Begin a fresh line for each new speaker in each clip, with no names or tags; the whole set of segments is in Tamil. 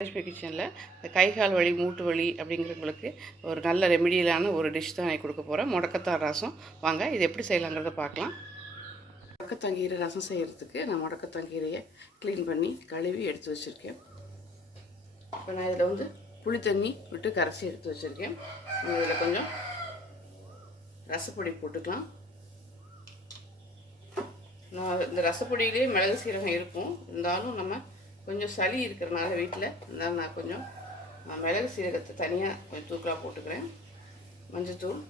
லட்சுமி கிச்சனில் இந்த கை கால் வலி மூட்டு வலி அப்படிங்கிறவங்களுக்கு ஒரு நல்ல ரெமிடியலான ஒரு டிஷ் தான் நான் கொடுக்க போகிறேன் முடக்கத்தார் ரசம். வாங்க இது எப்படி செய்யலாங்கிறத பார்க்கலாம். முடக்கத்தங்கீரை ரசம் செய்கிறதுக்கு நான் முடக்கத்தங்கீரையை க்ளீன் பண்ணி கழுவி எடுத்து வச்சுருக்கேன். இப்போ நான் இதில் வந்து புளி தண்ணி விட்டு கரைச்சி எடுத்து வச்சுருக்கேன். இதில் கொஞ்சம் ரசப்பொடி போட்டுக்கலாம். நான் இந்த ரசப்பொடியிலே மிளகு சீரகம் இருக்கும். இருந்தாலும் நம்ம கொஞ்சம் சளி இருக்கிறனால வீட்டில் அதனால் நான் கொஞ்சம் மிளகு சீரகத்தை தனியாக கொஞ்சம் தூக்கலாக போட்டுக்கிறேன். மஞ்சத்தூள்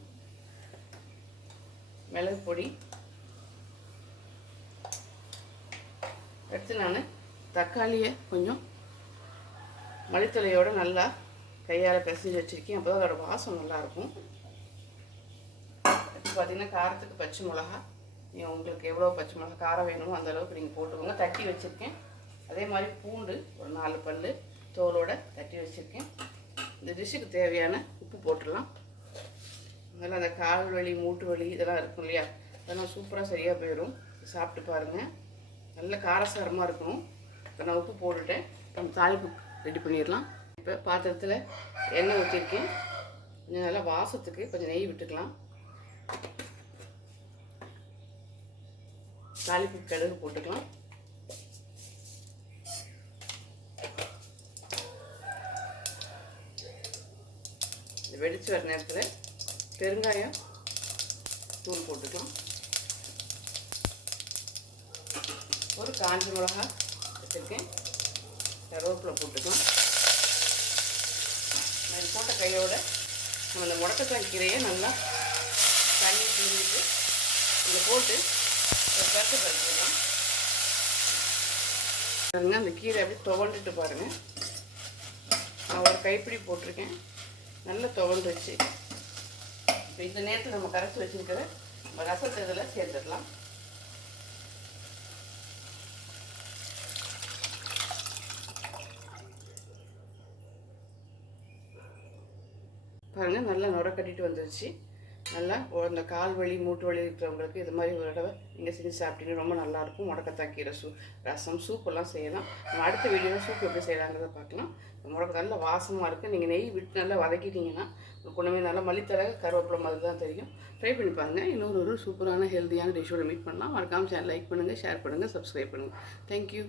மிளகு பொடி. அடுத்து நான் தக்காளியை கொஞ்சம் மளித்தலையோடு நல்லா கையால் பிசைஞ்சு வச்சுருக்கேன். அப்போ தான் அதோட வாசம் நல்லாயிருக்கும் அடுத்து பார்த்திங்கன்னா காரத்துக்கு பச்சை மிளகா. நீங்கள் உங்களுக்கு எவ்வளோ பச்சை மிளகா காரம் வேணுமோ அந்த அளவுக்கு நீங்கள் போட்டுக்கோங்க. தட்டி வச்சுருக்கேன். அதே மாதிரி பூண்டு ஒரு நாலு பல் தோலோடு தட்டி வச்சுருக்கேன். இந்த டிஷ்ஷுக்கு தேவையான உப்பு போட்டுடலாம். அதனால் அந்த கால் வலி மூட்டு வலி இதெல்லாம் இருக்கும் இல்லையா? அதெல்லாம் சூப்பராக சரியாக போயிடும். சாப்பிட்டு பாருங்கள் நல்ல காரசாரமாக இருக்கணும். இப்போ நான் உப்பு போட்டுட்டேன். நம்ம தாளிப்பு ரெடி பண்ணிடலாம். இப்போ பாத்திரத்தில் எண்ணெய் ஊற்றிருக்கேன் கொஞ்சம் நல்லா வாசத்துக்கு கொஞ்சம் நெய் விட்டுக்கலாம். தாளிப்பு கடுகு போட்டுக்கலாம். வெடித்து வர நேரத்தில் பெருங்காயம் தூள் போட்டுக்கலாம். ஒரு காஞ்ச மிளகா வச்சுருக்கேன். கருவேப்பில் போட்டுக்கலாம். நான் போட்ட கையோட நம்ம இந்த முடக்கத்தான் கீரையை நல்லா தண்ணி பிழிஞ்சிட்டு இதை போட்டு ஒரு பருத்து பறிச்சுக்கலாம் பாருங்கள் அந்த கீரை அப்படியே துவண்டுட்டு பாருங்கள் நான் ஒரு கைப்பிடி போட்டிருக்கேன். நல்லா துவண்டுச்சு இப்போ இந்த நேரத்தில் நம்ம கரைச்சி வச்சுருக்கிற நம்ம ரசத்தை இதில் சேர்த்துடலாம். பாருங்கள் நல்லா நுர கட்டிட்டு வந்துருச்சு. நல்லா இந்த கால் வலி மூட்டு வலி இருக்கிறவங்களுக்கு இது மாதிரி ஒரு தடவை நீங்கள் செஞ்சு சாப்பிட்டீங்கன்னா ரொம்ப நல்லாயிருக்கும். முடக்கத்தான் கீரை சூ ரசம் சூப்பெல்லாம் செய்யலாம். நம்ம அடுத்த வீடியோவில் சூப் எப்படி செய்யலாங்கிறத பார்க்கலாம். முடக்க நல்ல வாசமாக இருக்குது நீங்கள் நெய் விட்டு நல்லா வதக்கிட்டீங்கன்னா குணமே நல்லா மல்லித்தலை கருவேப்பிலை மாதிரி தான் தெரியும். ட்ரை பண்ணி பாருங்கள் இன்னொரு ஒரு சூப்பரான ஹெல்த்தியான டிஷ்ஷோட மீட் பண்ணலாம். மறக்காமல் சேனல் லைக் பண்ணுங்கள் ஷேர் பண்ணுங்கள் சப்ஸ்கிரைப் பண்ணுங்கள் தேங்க்யூ